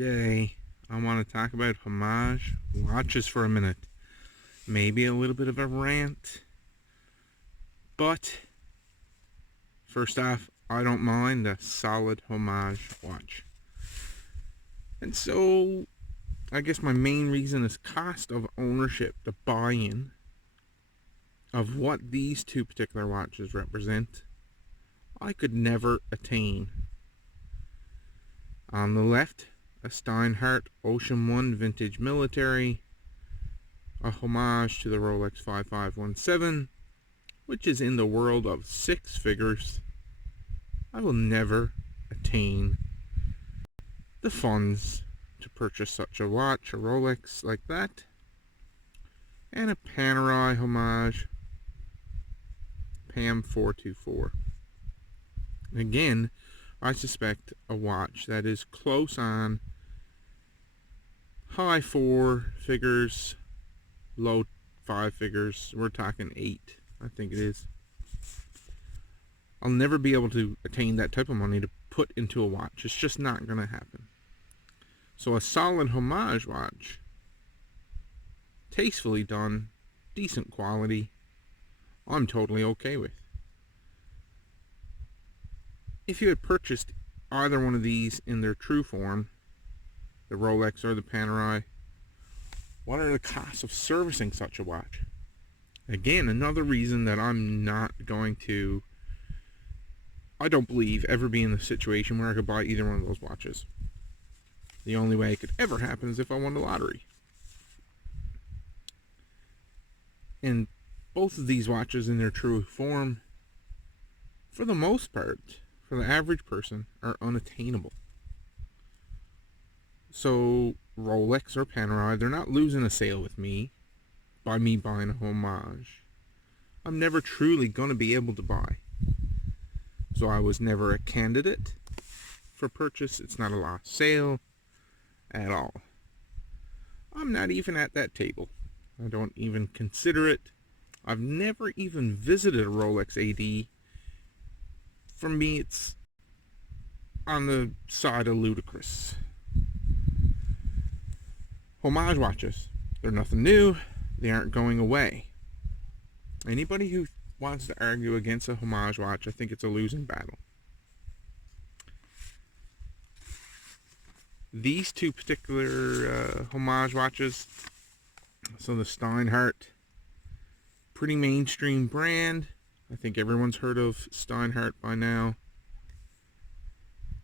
Today, I want to talk about Homage Watches for a minute. Maybe a little bit of a rant, but first off, I don't mind a solid Homage watch. And so, I guess my main reason is cost of ownership, the buy-in of what these two particular watches represent. I could never attain. On the left, a Steinhart Ocean 1 Vintage Military, a homage to the Rolex 5517, which is in the world of six figures. I will never attain the funds to purchase such a watch, a Rolex like that. And a Panerai homage, PAM 424. Again, I suspect a watch that is close on high four figures, low five figures. We're talking 8, I think it is. I'll never be able to attain that type of money to put into a watch. It's just not going to happen. So a solid homage watch, tastefully done, decent quality, I'm totally okay with. If you had purchased either one of these in their true form, the Rolex or the Panerai, what are the costs of servicing such a watch? Again, another reason that I'm not going to, I don't believe, ever be in the situation where I could buy either one of those watches. The only way it could ever happen is if I won the lottery. And both of these watches in their true form, for the most part, for the average person, are unattainable. So Rolex or Panerai, they're not losing a sale with me by me buying a homage. I'm never truly going to be able to buy. So I was never a candidate for purchase. It's not a lost sale at all. I'm not even at that table. I don't even consider it. I've never even visited a Rolex AD. For me, it's on the side of ludicrous. Homage watches, they're nothing new. They aren't going away. Anybody who wants to argue against a homage watch, I think it's a losing battle. These two particular homage watches, so the Steinhart, pretty mainstream brand. I think everyone's heard of Steinhart by now.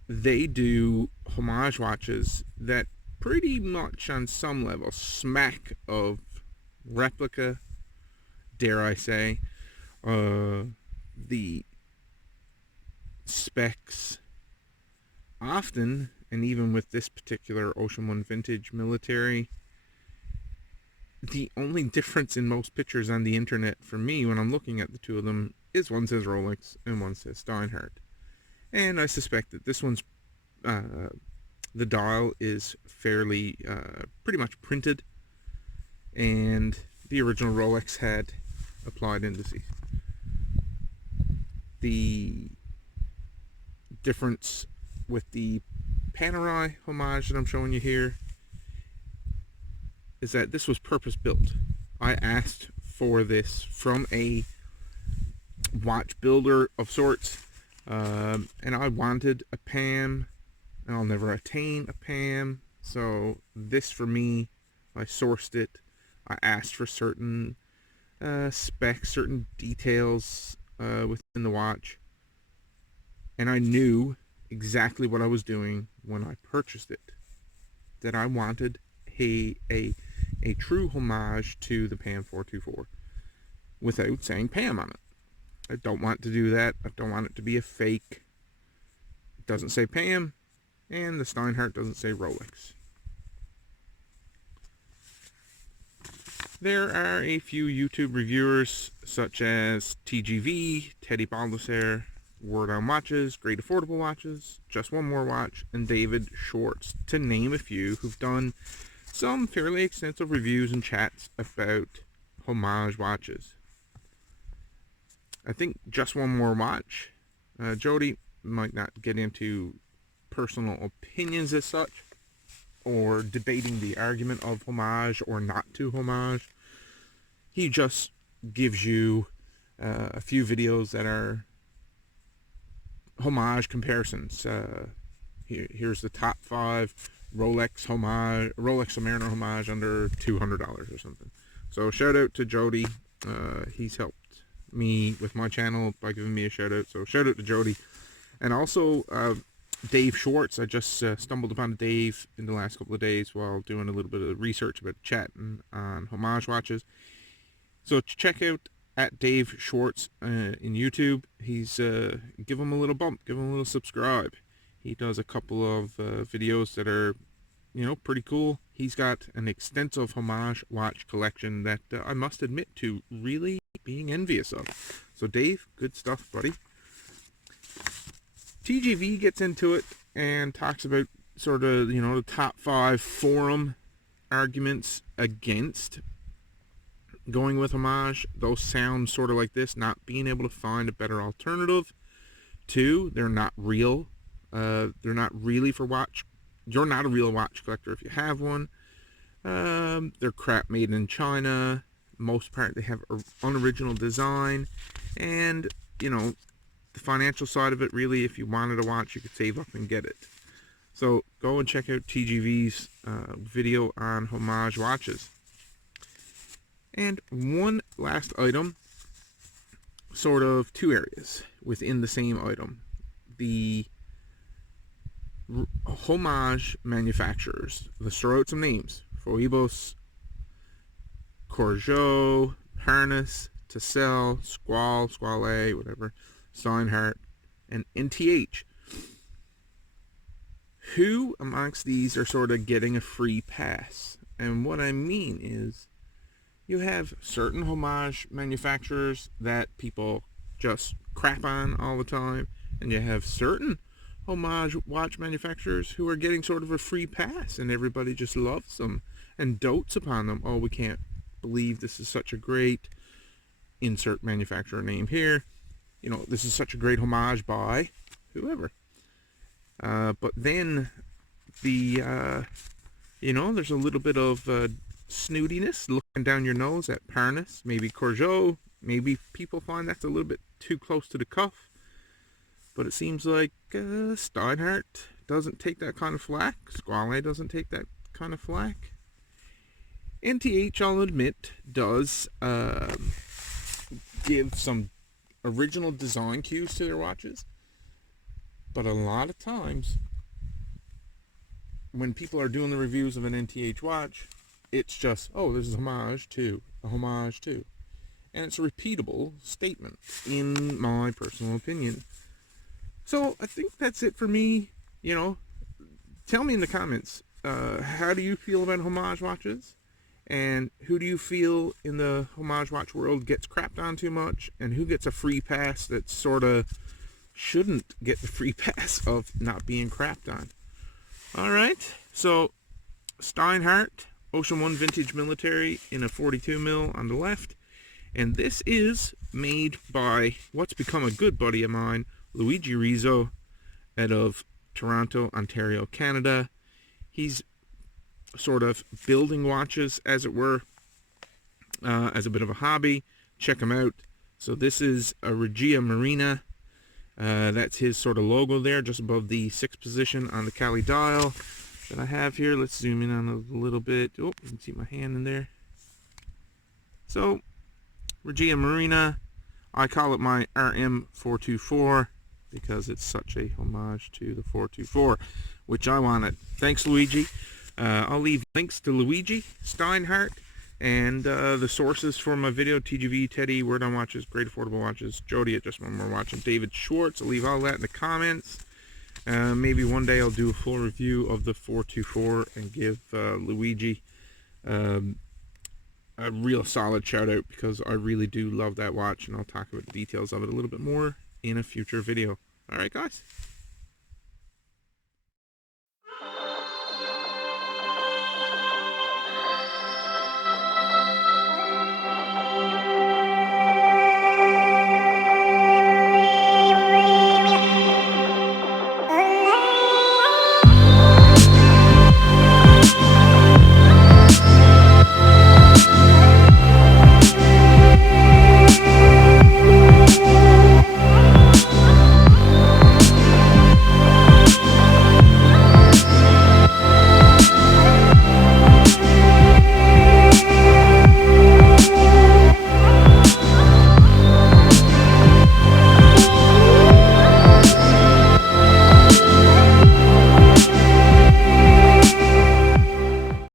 They do homage watches that pretty much on some level smack of replica, dare I say. The specs often, and even with this particular Ocean 1 Vintage Military, the only difference in most pictures on the internet for me when I'm looking at the two of them is one says Rolex and one says Steinhart. And I suspect that this one's, the dial is fairly, pretty much printed, and the original Rolex had applied indices. The difference with the Panerai homage that I'm showing you here is that this was purpose built. I asked for this from a watch builder of sorts, and I wanted a PAM, and I'll never attain a PAM, so this for me, I sourced it. I asked for certain specs, certain details within the watch, and I knew exactly what I was doing when I purchased it, that I wanted a true homage to the PAM 424 without saying PAM on it. I don't want to do that. I don't want it to be a fake. It doesn't say PAM, and the Steinhart doesn't say Rolex. There are a few YouTube reviewers such as TGV, Teddy Baldassare, Word on Watches, Great Affordable Watches, Just One More Watch, and David Schwartz, to name a few, who've done some fairly extensive reviews and chats about homage watches. I think Just One More Watch, Jody might not get into personal opinions as such, or debating the argument of homage or not to homage. He just gives you a few videos that are homage comparisons. Here's the top 5 Rolex Submariner homage under $200 or something. So shout out to Jody. He's helped me with my channel by giving me a shout out. So shout out to Jody. And also Dave Schwartz. I just stumbled upon Dave in the last couple of days while doing a little bit of research about chatting on Homage Watches. So check out at Dave Schwartz in YouTube. He's give him a little bump, give him a little subscribe. He does a couple of videos that are, pretty cool. He's got an extensive homage watch collection that I must admit to really being envious of. So Dave, good stuff, buddy. TGV gets into it and talks about sort of, the top 5 forum arguments against going with homage. Those sound sort of like this: not being able to find a better alternative. 2, they're not real. They're not really for watch. You're not a real watch collector if you have one. They're crap made in China. Most part, they have unoriginal design. And, the financial side of it, really, if you wanted a watch, you could save up and get it. So go and check out TGV's video on Homage Watches. And one last item, sort of 2 areas within the same item. The homage manufacturers. Let's throw out some names: Phoebos, Courgeot, Parnas, Tessel, Squall A, whatever, Steinhart, and NTH. Who amongst these are sort of getting a free pass? And what I mean is, you have certain homage manufacturers that people just crap on all the time, and you have certain homage watch manufacturers who are getting sort of a free pass, and everybody just loves them and dotes upon them. Oh, we can't believe this is such a great, insert manufacturer name here, this is such a great homage by whoever. But then the there's a little bit of snootiness looking down your nose at Parnas, maybe Courgeot. Maybe people find that's a little bit too close to the cuff. But it seems like Steinhart doesn't take that kind of flack. Squall doesn't take that kind of flack. NTH, I'll admit, does give some original design cues to their watches. But a lot of times, when people are doing the reviews of an NTH watch, it's just, oh, this is a homage to. And it's a repeatable statement, in my personal opinion. So I think that's it for me. Tell me in the comments, how do you feel about homage watches? And who do you feel in the homage watch world gets crapped on too much? And who gets a free pass that sort of shouldn't get the free pass of not being crapped on? Alright, so Steinhart, Ocean 1 Vintage Military in a 42 mil on the left. And this is made by what's become a good buddy of mine, Luigi Rizzo, out of Toronto, Ontario, Canada. He's sort of building watches, as it were, as a bit of a hobby. Check him out. So this is a Regia Marina. That's his sort of logo there, just above the 6th position on the Cali dial that I have here. Let's zoom in on a little bit. Oh, you can see my hand in there. So, Regia Marina, I call it my RM424 because it's such a homage to the 424, which I wanted. Thanks, Luigi. I'll leave links to Luigi, Steinhart, and the sources for my video: TGV, Teddy, Word on Watches, Great Affordable Watches, Jody at Just One More Watch, and David Schwartz. I'll leave all that in the comments. Maybe one day I'll do a full review of the 424 and give Luigi a real solid shout out, because I really do love that watch, and I'll talk about the details of it a little bit more in a future video. Alright guys,